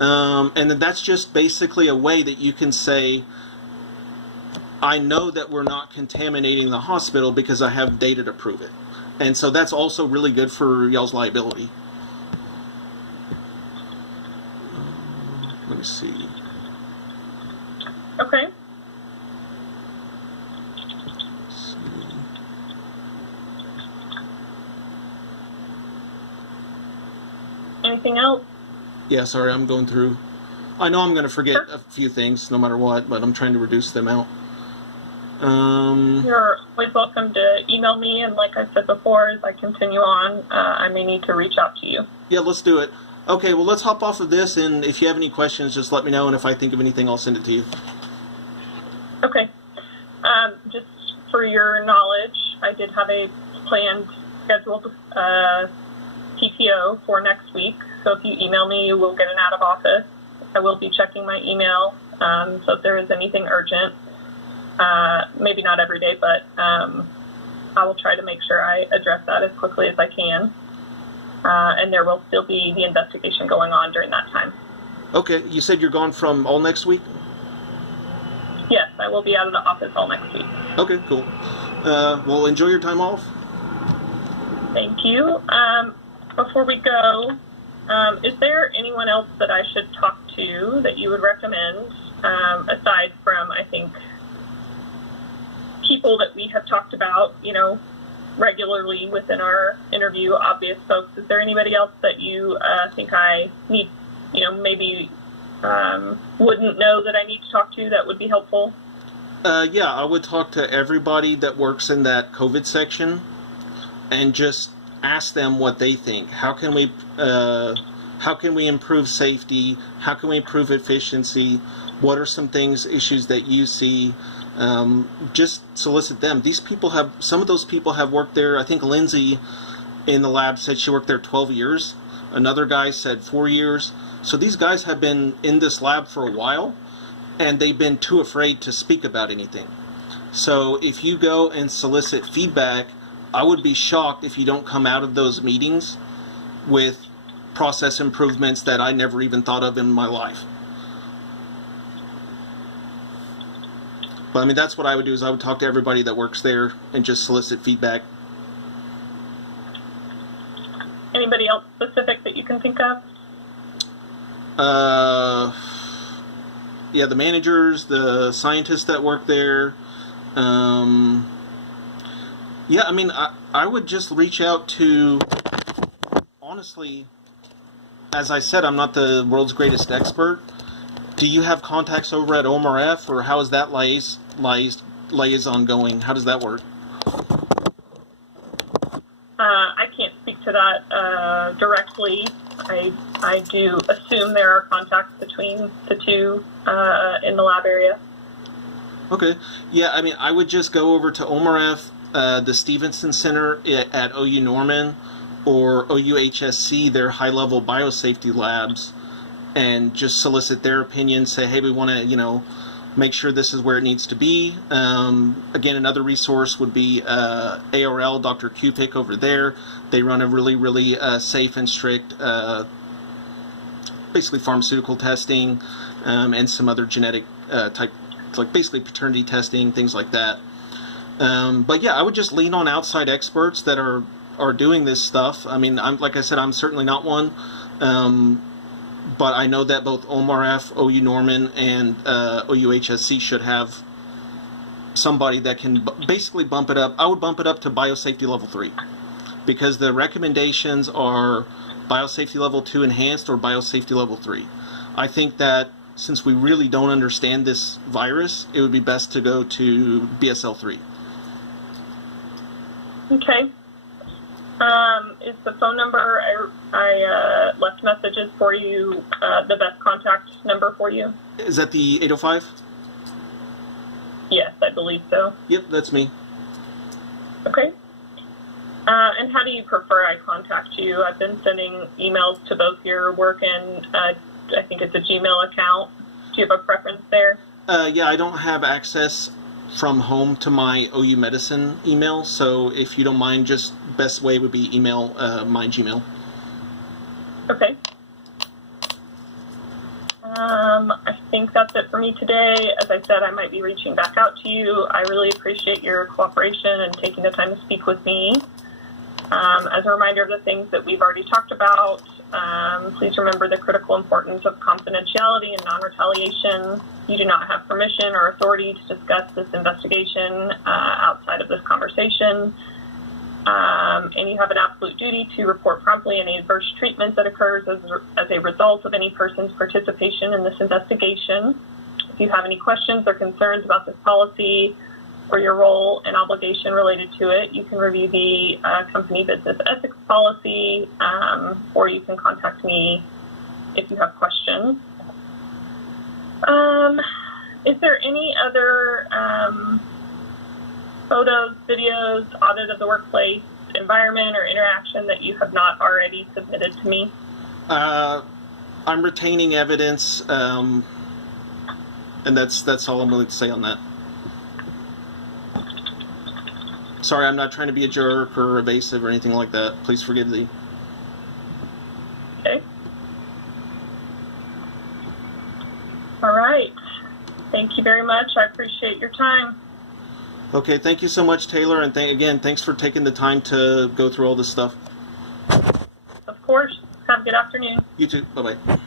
And then that's just basically a way that you can say, I know that we're not contaminating the hospital because I have data to prove it. And so that's also really good for y'all's liability. Let me see. Okay. Anything else? Yeah, sorry, I'm going through. I know I'm going to forget a few things no matter what, but I'm trying to reduce them out. You're always welcome to email me, and like I said before, as I continue on, I may need to reach out to you. Yeah, let's do it. Okay, well, let's hop off of this, and if you have any questions, just let me know, and if I think of anything, I'll send it to you. Okay. Just for your knowledge, I did have a planned scheduled PTO for next week, so if you email me, you will get an out of office. I will be checking my email, so if there is anything urgent, maybe not every day, but I will try to make sure I address that as quickly as I can. And there will still be the investigation going on during that time. Okay, you said you're gone from all next week? Yes, I will be out of the office all next week. Okay, cool. Well, enjoy your time off. Thank you. Before we go, is there anyone else that I should talk to that you would recommend, aside from, I think, people that we have talked about, regularly within our interview, obvious folks? Is there anybody else that you think I need, maybe wouldn't know that I need to talk to that would be helpful? Yeah, I would talk to everybody that works in that COVID section and just ask them what they think. How can we improve safety? How can we improve efficiency? What are some issues that you see? Just solicit them. Some of those people have worked there. I think Lindsay in the lab said she worked there 12 years. Another guy said 4 years. So these guys have been in this lab for a while, and they've been too afraid to speak about anything. So if you go and solicit feedback, I would be shocked if you don't come out of those meetings with process improvements that I never even thought of in my life. But I mean, that's what I would do, is I would talk to everybody that works there and just solicit feedback. Anybody else specific that you can think of? Yeah, the managers, the scientists that work there. Yeah, I mean, I would just reach out to, honestly, as I said, I'm not the world's greatest expert. Do you have contacts over at OMRF, or how is that liaison going? How does that work? I can't speak to that directly. I do assume there are contacts between the two in the lab area. Okay. Yeah, I mean, I would just go over to OMRF, the Stevenson Center at OU Norman, or OUHSC, their high-level biosafety labs, and just solicit their opinion, say, hey, we want to, make sure this is where it needs to be. Again, another resource would be ARL, Dr. Cupic over there. They run a really, really safe and strict, basically pharmaceutical testing, and some other genetic type, like basically paternity testing, things like that. But yeah, I would just lean on outside experts that are doing this stuff. I mean, like I said, I'm certainly not one. But I know that both OMRF, OU Norman, and OUHSC should have somebody that can basically bump it up. I would bump it up to biosafety level 3, because the recommendations are biosafety level 2 enhanced or biosafety level 3. I think that since we really don't understand this virus, it would be best to go to BSL 3. Okay. Is the phone number I left messages for you the best contact number for you? Is that the 805? Yes, I believe so. Yep, that's me. Okay. And how do you prefer I contact you? I've been sending emails to both your work and I think it's a Gmail account. Do you have a preference there? Yeah, I don't have access from home to my OU Medicine email, so if you don't mind, just best way would be email my Gmail. Okay. think that's it for me today. As I said, I might be reaching back out to you. I really appreciate your cooperation and taking the time to speak with me. As a reminder of the things that we've already talked about, please remember the critical importance of confidentiality and non-retaliation. You do not have permission or authority to discuss this investigation outside of this conversation. And you have an absolute duty to report promptly any adverse treatment that occurs as a result of any person's participation in this investigation. If you have any questions or concerns about this policy or your role and obligation related to it, you can review the company business ethics policy, or you can contact me if you have questions. Is there any other photos, videos, audit of the workplace environment or interaction that you have not already submitted to me? I'm retaining evidence, and that's all I'm willing to say on that. Sorry, I'm not trying to be a jerk or evasive or anything like that. Please forgive me. Okay. All right. Thank you very much. I appreciate your time. Okay, thank you so much, Taylor, and again, thanks for taking the time to go through all this stuff. Of course. Have a good afternoon. You too. Bye-bye.